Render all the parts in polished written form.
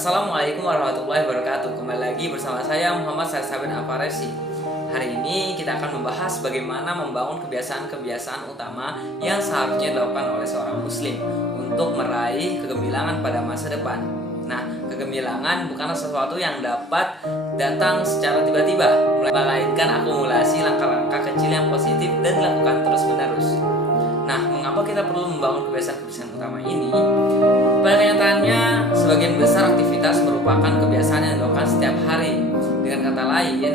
Assalamualaikum warahmatullahi wabarakatuh. Kembali lagi bersama saya Muhammad Sarsabin Alfaresi. Hari ini kita akan membahas bagaimana membangun kebiasaan-kebiasaan utama yang seharusnya dilakukan oleh seorang muslim untuk meraih kegemilangan pada masa depan. Nah, kegemilangan bukanlah sesuatu yang dapat datang secara tiba-tiba, melainkan akumulasi langkah-langkah kecil yang positif dan dilakukan terus-menerus. Nah, mengapa kita perlu membangun kebiasaan-kebiasaan utama ini? Pada kenyataannya, sebagian besar aktivitas merupakan kebiasaan yang dilakukan setiap hari. Dengan kata lain,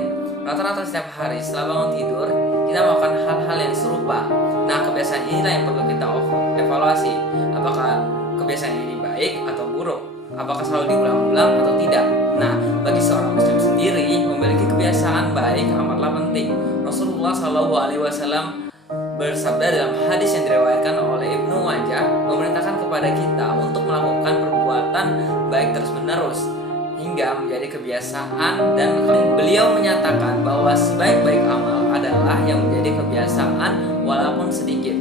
rata-rata setiap hari setelah bangun tidur, kita melakukan hal-hal yang serupa. Nah, kebiasaan inilah yang perlu kita evaluasi. Apakah kebiasaan ini baik atau buruk? Apakah selalu diulang-ulang atau tidak? Nah, bagi seorang muslim sendiri, memiliki kebiasaan baik amatlah penting. Rasulullah SAW bersabda dalam hadis yang diriwayatkan oleh Ibnu Majah, memerintahkan kepada kita untuk melakukan perbuatan baik terus-menerus hingga menjadi kebiasaan, dan beliau menyatakan bahwa sebaik-baik amal adalah yang menjadi kebiasaan walaupun sedikit.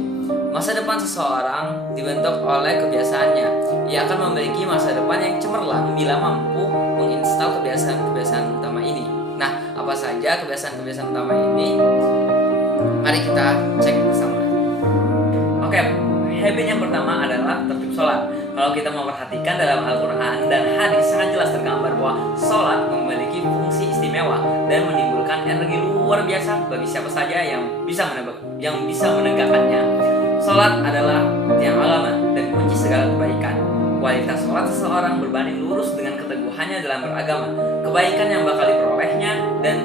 Masa depan seseorang dibentuk oleh kebiasaannya. Ia akan memiliki masa depan yang cemerlang bila mampu menginstal kebiasaan-kebiasaan utama ini. Nah, apa saja kebiasaan-kebiasaan utama ini? Mari kita cek bersama. Oke, habit yang pertama adalah tertib sholat. Kalau kita memperhatikan dalam Al-Quran dan hadis, sangat jelas tergambar bahwa sholat memiliki fungsi istimewa dan menimbulkan energi luar biasa bagi siapa saja yang bisa menegakkannya. Sholat adalah tiang agama dan kunci segala kebaikan. Kualitas sholat seseorang berbanding lurus dengan keteguhannya dalam beragama, kebaikan yang bakal diperolehnya, dan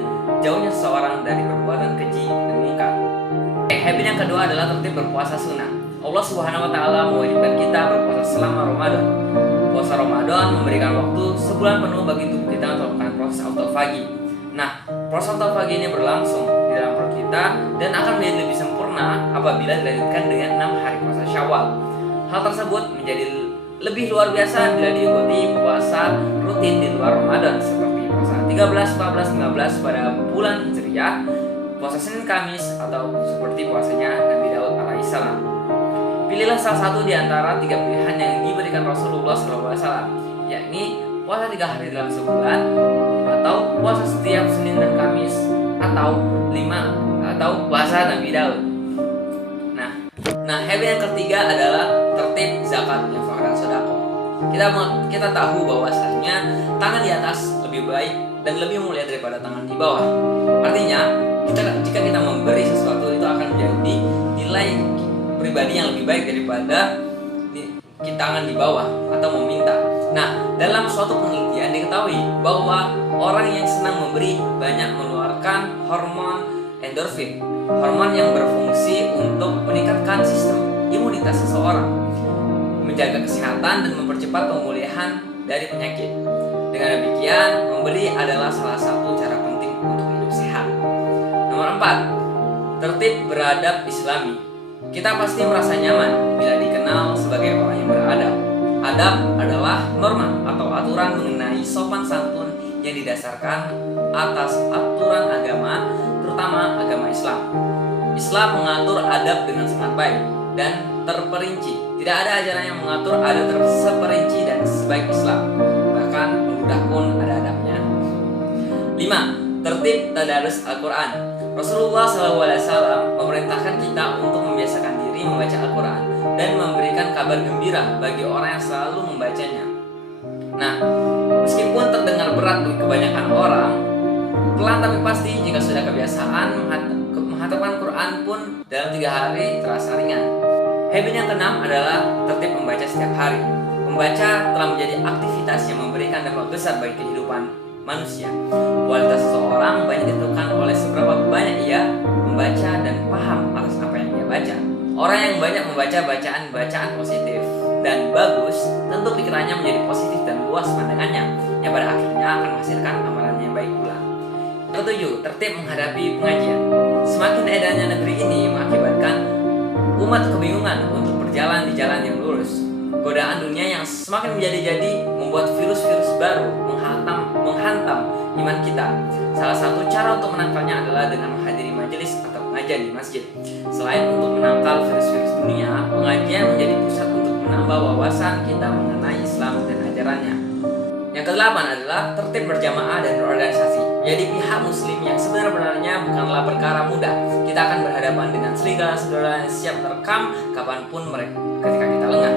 jauhnya seseorang dari perbuatan keji dan mungkar. Habit yang kedua adalah tertib berpuasa sunnah. Allah Subhanahu wa taala mewajibkan kita berpuasa selama Ramadan. Puasa Ramadan memberikan waktu sebulan penuh bagi tubuh kita untuk melakukan proses autofagi. Nah, proses autofagi ini berlangsung di dalam perut kita dan akan menjadi lebih sempurna apabila dilanjutkan dengan 6 hari puasa Syawal. Hal tersebut menjadi lebih luar biasa bila diikuti puasa rutin di luar Ramadan seperti puasa 13, 14, 15 pada bulan Hijriah, puasa Senin Kamis, atau seperti puasanya Nabi Daud alaihissalam. Pilihlah salah satu di antara 3 pilihan yang diberikan Rasulullah SAW, yakni puasa 3 hari dalam sebulan, atau puasa setiap Senin dan Kamis, atau puasa Nabi Daud. Nah, habit yang ketiga adalah tertib zakat, infak, dan sedekah. Kita tahu bahwasanya tangan di atas lebih baik dan lebih mulia daripada tangan di bawah. Artinya, jika kita memberi sesuatu, itu akan menjadi nilai pribadi yang lebih baik daripada tangan di bawah atau meminta. Nah, dalam suatu penelitian diketahui bahwa orang yang senang memberi banyak mengeluarkan hormon endorfin, hormon yang berfungsi untuk meningkatkan sistem imunitas seseorang, menjaga kesehatan, dan mempercepat pemulihan dari penyakit. Dengan demikian, memberi adalah salah satu cara penting untuk hidup sehat. Nomor 4, tertib beradab Islami. Kita pasti merasa nyaman bila dikenal sebagai orang yang beradab. Adab adalah norma atau aturan mengenai sopan santun yang didasarkan atas aturan agama, terutama agama Islam. Islam mengatur adab dengan sangat baik dan terperinci. Tidak ada ajaran yang mengatur adab seperinci dan sebaik Islam. Bahkan budak pun ada adabnya. 5. Tertib tadarus Al-Quran. Rasulullah SAW memerintahkan kita untuk membiasakan diri membaca Al-Quran dan memberikan kabar gembira bagi orang yang selalu membacanya. Nah, meskipun terdengar berat bagi kebanyakan orang, pelan tapi pasti jika sudah kebiasaan menghatamkan Quran pun dalam 3 hari terasa ringan. Habit yang ke-6 adalah tertib membaca setiap hari. Membaca telah menjadi aktivitas yang memberikan dampak besar bagi kehidupan manusia. Kualitas seseorang banyak ditentukan oleh seberapa banyak ia membaca dan paham atas apa yang ia baca. Orang yang banyak membaca bacaan positif dan bagus, tentu pikirannya menjadi positif dan luas pandangannya, yang pada akhirnya akan menghasilkan amalan yang baik pula. Ketujuh, tertib menghadapi pengajian. Semakin edarnya negeri ini mengakibatkan umat kebingungan untuk berjalan di jalan yang lurus. Godaan dunia yang semakin menjadi-jadi membuat virus-virus baru menghantam iman kita. Salah satu cara untuk menangkalnya adalah dengan menghadiri majelis atau pengajian di masjid. Selain untuk menangkal virus-virus dunia, pengajian menjadi pusat untuk menambah wawasan kita mengenai Islam dan ajarannya. Yang kedelapan adalah tertib berjamaah dan berorganisasi. Jadi pihak muslim yang sebenarnya bukanlah perkara mudah. Kita akan berhadapan dengan serigala-serigala yang siap menerkam kapanpun mereka ketika kita lengah.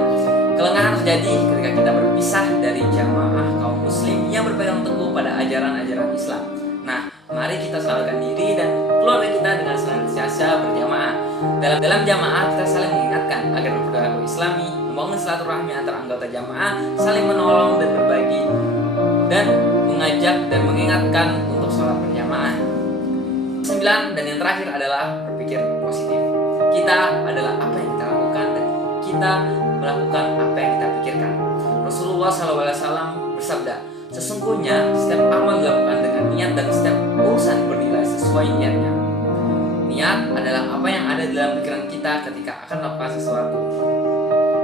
Kelengahan terjadi ketika kita berpisah dari jamaah kaum muslim yang berpegang teguh pada ajaran-ajaran Islam. Nah, mari kita selamatkan diri dan keluarga kita dengan senantiasa berjamaah. Dalam jamaah kita saling mengingatkan agar berperilaku Islami, membangun silaturahmi antara anggota jamaah, saling menolong dan berbagi, dan mengajak dan mengingatkan untuk sholat berjamaah. 9 dan yang terakhir adalah berpikir positif. Kita adalah apa yang kita lakukan dan kita melakukan apa yang kita pikirkan. Rasulullah SAW bersabda, sesungguhnya setiap amal dilakukan dengan niat dan setiap urusan bernilai sesuai niatnya. Niat adalah apa yang ada dalam pikiran kita ketika akan melakukan sesuatu.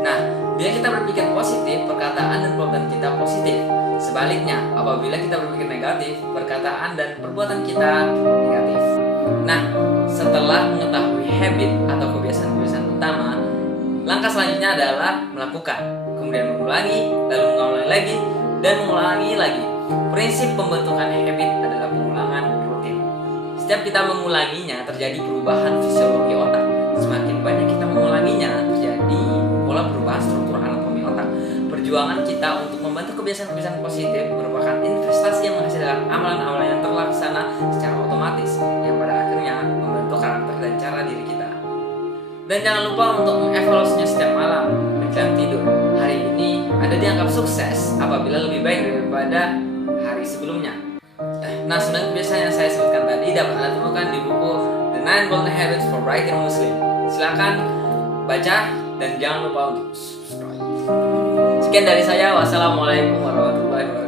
Nah, bila kita berpikir positif, perkataan dan perbuatan kita positif. Sebaliknya, apabila kita berpikir negatif, perkataan dan perbuatan kita negatif. Nah, setelah mengetahui habit atau kebiasaan-kebiasaan utama, langkah selanjutnya adalah melakukan, kemudian mengulangi, lalu mengulangi lagi, dan mengulangi lagi. Prinsip pembentukan habit adalah pengulangan rutin. Setiap kita mengulanginya, terjadi perubahan fisiologi otak. Semakin banyak kita mengulanginya, terjadi pola perubahan struktur anatomi otak. Perjuangan kita untuk membentuk kebiasaan-kebiasaan positif merupakan investasi yang menghasilkan amalan-amalan yang terlaksana secara otomatis, yang pada akhirnya membentuk karakter dan cara diri kita. Dan jangan lupa untuk mengevaluasinya setiap malam menjelang tidur. Hari ini Anda dianggap sukses apabila lebih baik daripada hari sebelumnya. Nah, 9 kebiasaan yang saya sebutkan tadi dapat Anda temukan di buku The 9 Golden Habits for Brighter Muslim. Silakan baca dan jangan lupa untuk subscribe. Sekian dari saya. Wassalamualaikum warahmatullahi wabarakatuh.